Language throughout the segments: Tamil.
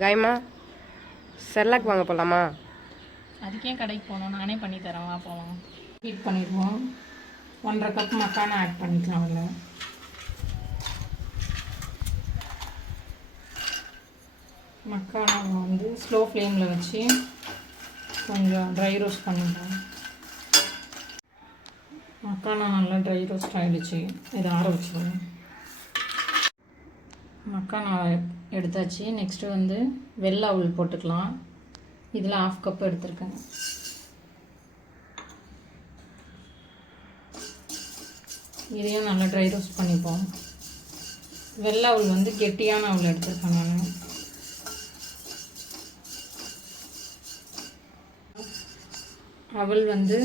காயமா செர்லாக் வாங்க போகலாமா? அதுக்கே கடைக்கு போகணும், நானே பண்ணி தரேன், வா போகலாம். ஹீட் பண்ணிடுவோம். 1.5 கப் மக்கானா ஆட் பண்ணிக்கலாம். அதில் மக்கானாவை வந்து ஸ்லோ ஃப்ளேமில் வச்சு கொஞ்சம் ட்ரை ரோஸ்ட் பண்ணிடுவோம். மக்கானா நல்லா ட்ரை ரோஸ்ட் ஆகிடுச்சு. இதை ஆற வச்சுருவோம். மக்கானா எடுத்தாச்சு. நெக்ஸ்ட்டு வந்து வெள்ளை அவல் போட்டுக்கலாம். இதில் 1/2 கப் எடுத்துருக்கேன். இதையும் நல்லா ட்ரை ரோஸ்ட் பண்ணிப்போம். வெள்ளை அவல் வந்து கெட்டியான அவல் எடுத்துருக்கேன் நான். அவல் வந்து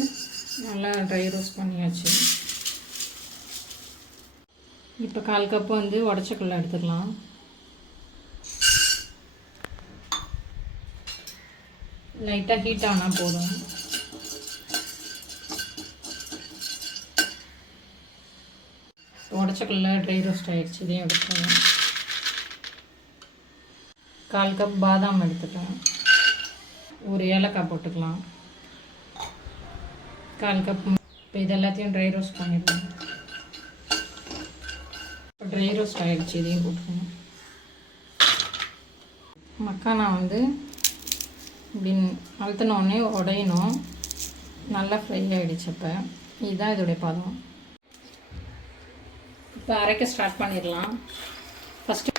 நல்லா ட்ரை ரோஸ்ட் பண்ணியாச்சு. இப்போ 1/4 கப்பு வந்து உடச்சக்கல்ல எடுத்துக்கலாம். லைட்டாக ஹீட் ஆனால் போதும். உடச்சக்கல்ல ட்ரை ரோஸ்ட் ஆகிடுச்சு. இதையும் எடுத்துக்கலாம். 1/4 கப் பாதாம் எடுத்துக்கலாம். ஒரு ஏலக்காய் போட்டுக்கலாம். 1/4 கப். இப்போ இது எல்லாத்தையும் ட்ரை ரோஸ்ட் பண்ணிடலாம். ட்ரை ரோஸ்ட் ஆகிடுச்சு. இதையும் போட்டுக்கணும். மக்கானா வந்து இப்படி அழுத்தினோடனே உடையணும். நல்லா ஃப்ரை ஆகிடுச்சு. இப்போ இதுதான் இதோடைய பதம். இப்போ அரைக்க ஸ்டார்ட் பண்ணிடலாம். ஃபஸ்ட்டு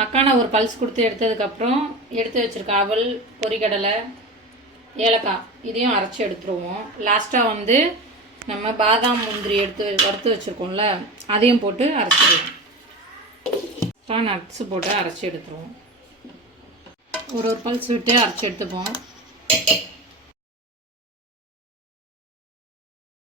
மக்கானா ஒரு பல்ஸ் கொடுத்து எடுத்ததுக்கப்புறம் எடுத்து வச்சுருக்க அவல், பொரிக்கடலை, ஏலக்காய் இதையும் அரைச்சி எடுத்துருவோம். லாஸ்ட்டாக வந்து நம்ம பாதாம், முந்திரி வறுத்து வச்சுருக்கோம்ல, அதையும் போட்டு அரைச்சிடுவோம். நட்ஸு போட்டு அரைச்சி எடுத்துருவோம். ஒரு பல்ஸ் விட்டு அரைச்சி எடுத்துப்போம்.